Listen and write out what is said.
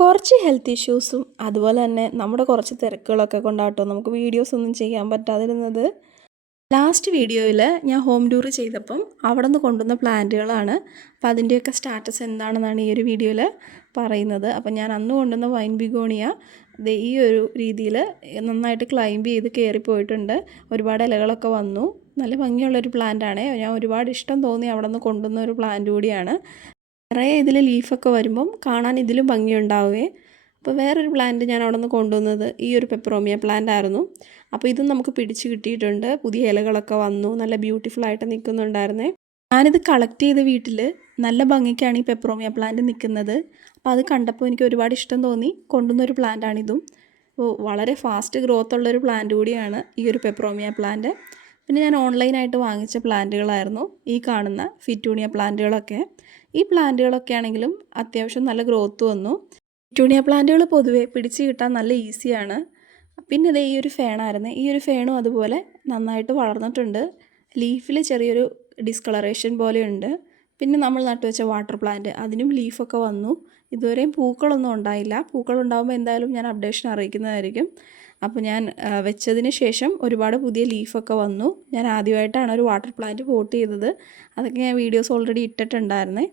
കുറച്ച് ഹെൽത്ത് ഇഷ്യൂസും അതുപോലെ തന്നെ നമ്മുടെ കുറച്ച് തിരക്കുകളൊക്കെ കൊണ്ടാട്ടോ നമുക്ക് വീഡിയോസ് ഒന്നും ചെയ്യാൻ പറ്റാതിരുന്നത്. ലാസ്റ്റ് വീഡിയോയിൽ ഞാൻ ഹോം ടൂർ ചെയ്തപ്പം അവിടെ നിന്ന് കൊണ്ടുവന്ന പ്ലാന്റുകളാണ് അപ്പം അതിന്റെയൊക്കെ സ്റ്റാറ്റസ് എന്താണെന്നാണ് ഈ ഒരു വീഡിയോയിൽ പറയുന്നത്. അപ്പം ഞാൻ അന്ന് കൊണ്ടുവന്ന വൈൻ ബിഗോണിയ ഈ ഒരു രീതിയിൽ നന്നായിട്ട് ക്ലൈംബ് ചെയ്ത് കയറിപ്പോയിട്ടുണ്ട് ഒരുപാട് ഇലകളൊക്കെ വന്നു. നല്ല ഭംഗിയുള്ളൊരു പ്ലാന്റാണ് ഞാൻ ഒരുപാട് ഇഷ്ടം തോന്നി അവിടെ നിന്ന് കൊണ്ടുവന്ന ഒരു പ്ലാന്റ് കൂടിയാണ്. നിറയെ ഇതിൽ ലീഫൊക്കെ വരുമ്പം കാണാൻ ഇതിലും ഭംഗിയുണ്ടാവുകയെ അപ്പോൾ വേറൊരു പ്ലാന്റ് ഞാൻ അവിടെ നിന്ന് കൊണ്ടുവന്നത് ഈ ഒരു പെപ്പറോമിയ പ്ലാന്റ് ആയിരുന്നു. അപ്പോൾ ഇതും നമുക്ക് പിടിച്ച് കിട്ടിയിട്ടുണ്ട്. പുതിയ ഇലകളൊക്കെ വന്നു. നല്ല ബ്യൂട്ടിഫുൾ ആയിട്ട് നിൽക്കുന്നുണ്ടായിരുന്നേ. ഞാനിത് കളക്ട് ചെയ്ത വീട്ടിൽ നല്ല ഭംഗിക്കാണ് ഈ പെപ്പറോമിയ പ്ലാന്റ് നിൽക്കുന്നത്. അപ്പോൾ അത് കണ്ടപ്പോൾ എനിക്ക് ഒരുപാട് ഇഷ്ടം തോന്നി. കൊണ്ടുവന്നൊരു പ്ലാന്റാണിതും അപ്പോൾ വളരെ ഫാസ്റ്റ് ഗ്രോത്ത് ഉള്ളൊരു പ്ലാന്റ് കൂടിയാണ് ഈ ഒരു പെപ്പറോമിയ പ്ലാന്റ് പിന്നെ ഞാൻ ഓൺലൈനായിട്ട് വാങ്ങിച്ച പ്ലാന്റുകളായിരുന്നു ഈ കാണുന്ന ഫിറ്റൂണിയ പ്ലാന്റുകളൊക്കെ ഈ പ്ലാന്റുകളൊക്കെ ആണെങ്കിലും അത്യാവശ്യം നല്ല ഗ്രോത്ത് വന്നു. ഫിറ്റൂണിയ പ്ലാന്റുകൾ പൊതുവേ പിടിച്ച് കിട്ടാൻ നല്ല ഈസിയാണ്. പിന്നെ ഇത് ഈ ഒരു ഫേണായിരുന്നു ഈ ഒരു ഫേണും അതുപോലെ നന്നായിട്ട് വളർന്നിട്ടുണ്ട്. ലീഫിൽ ചെറിയൊരു ഡിസ്കളറേഷൻ പോലെയുണ്ട് പിന്നെ നമ്മൾ നട്ടുവെച്ച വാട്ടർ പ്ലാന്റ് അതിനും ലീഫൊക്കെ വന്നു. ഇതുവരെയും പൂക്കളൊന്നും ഉണ്ടായില്ല. പൂക്കൾ ഉണ്ടാകുമ്പോൾ എന്തായാലും ഞാൻ അപ്ഡേഷൻ അറിയിക്കുന്നതായിരിക്കും. അപ്പോൾ ഞാൻ വെച്ചതിന് ശേഷം ഒരുപാട് പുതിയ ലീഫൊക്കെ വന്നു. ഞാൻ ആദ്യമായിട്ടാണ് ഒരു വാട്ടർ പ്ലാന്റ് പോട്ട് ചെയ്തത്. അതൊക്കെ ഞാൻ വീഡിയോസ് ഓൾറെഡി ഇട്ടിട്ടുണ്ടായിരുന്നേ.